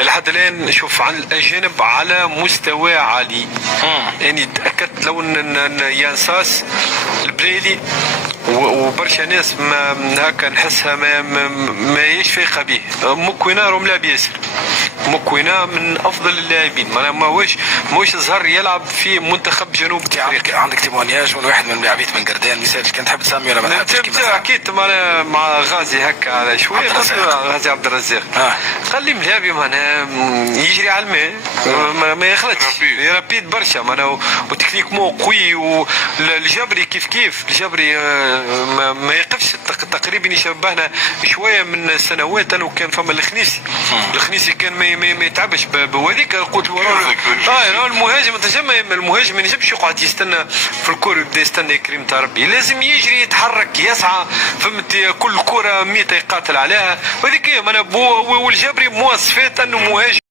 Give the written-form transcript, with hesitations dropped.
لحد الان نشوف عن الاجانب على مستوى عالي. يعني تاكدت لو ان يانساس البليلي وبرشا ناس ما هكا نحسها ما هيش فايقه به. مكوينه راهم لاعب ياسر، مكوينه من افضل اللاعبين، ماهوش ظهر يلعب في منتخب جنوب افريقيا. عندك تيمونياج من واحد من لاعبيه من قردان مثال كان تحب تسمي ولا ما تحبش؟ اكيد مع غازي هكا على شويه، غازي عبد الرزاق قال لي ملاعبي معناها يجري على الماء ما يخلطش، رابيد برشا معناها وتكنيكمون قوي. والجبري كيف الجبري ما يقفش تقريبا، يشبهنا شويه من سنوات انه كان فما الخنيسي كان ما يتعبش بهذيك قلت المهاجم المهاجم ما ينجمش يقعد يستنى في الكور يبدا يستنى كريم تاع ربي، لازم يجري يتحرك يسعى، فهمت؟ كل كره 100 يقاتل عليها، وهذيك هي والجبري مواصفات انه مهاجم.